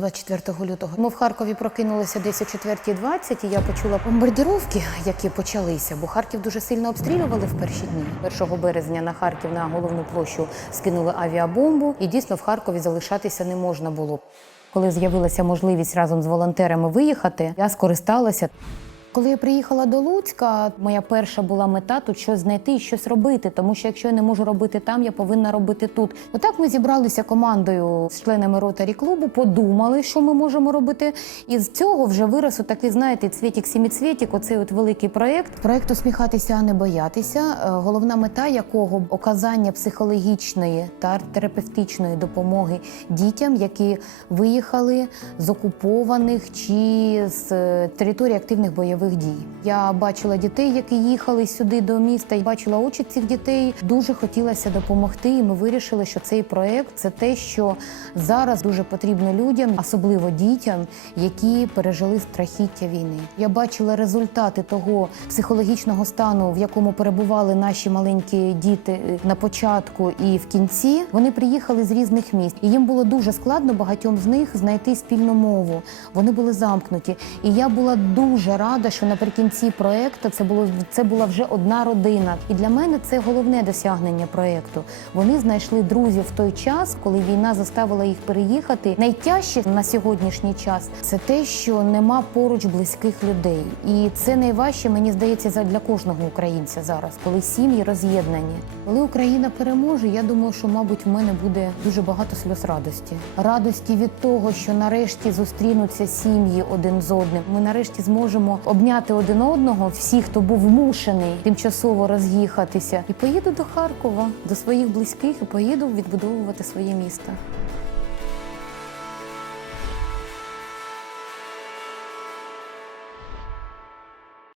24 лютого ми в Харкові прокинулися десь о 4.20, і я почула бомбардировки, які почалися, бо Харків дуже сильно обстрілювали в перші дні. 1 березня на Харків на головну площу скинули авіабомбу, і дійсно в Харкові залишатися не можна було. Коли з'явилася можливість разом з волонтерами виїхати, я скористалася. Коли я приїхала до Луцька, моя перша була мета тут щось знайти і щось робити, тому що якщо я не можу робити там, я повинна робити тут. Отак ми зібралися командою з членами ротарі клубу, подумали, що ми можемо робити. І з цього вже вирос такий, знаєте, цвітік сіміцвітік, оцей от великий проєкт. Проєкт усміхатися, а не боятися. Е, Головна мета якого оказання психологічної та терапевтичної допомоги дітям, які виїхали з окупованих чи з е, території активних бойових дій. Я бачила дітей, які їхали сюди до міста, і бачила очі цих дітей. Дуже хотілося допомогти, і ми вирішили, що цей проект це те, що зараз дуже потрібно людям, особливо дітям, які пережили страхіття війни. Я бачила результати того психологічного стану, в якому перебували наші маленькі діти е, на початку і в кінці. Вони приїхали з різних міст, і їм було дуже складно багатьом з них знайти спільну мову. Вони були замкнуті. І я була дуже рада, що наприкінці проекту це було це була вже одна родина. І для мене це головне досягнення проекту. Вони знайшли друзів в той час, коли війна заставила їх переїхати. Найтяжче на сьогоднішній час це те, що нема поруч близьких людей, і це найважче, мені здається, за- для кожного українця зараз, коли сім'ї роз'єднані. Коли Україна переможе, я думаю, що мабуть в мене буде дуже багато сльоз радості. Радості від того, що нарешті зустрінуться сім'ї один з одним. Ми нарешті зможемо обняти один одного, всі, хто був вмушений тимчасово роз'їхатися, і поїду до Харкова, до своїх близьких, і поїду відбудовувати своє місто.